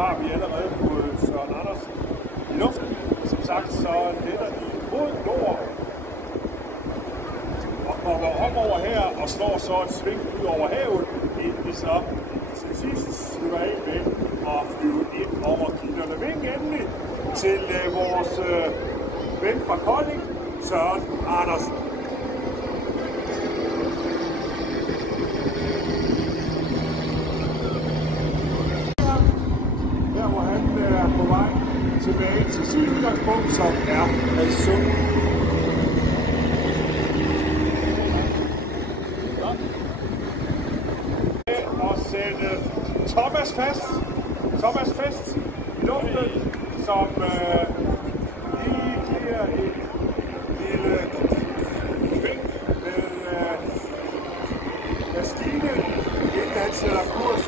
har vi allerede fået Søren Andersen i luften. Som sagt, så letter de mod nord og kommer op over her og slår så et sving ud over havet, inden de så til sidst slutter af med at flyve ind over kilderne. Vink endelig til vores ven fra Kolding, Søren Andersen. Der hvor han er på vej tilbage til sit udgangspunkt, som er Hadsund. Og sætte Thomas fast i luften, som lige giver et lille vink med maskinen, inden han sætter kurs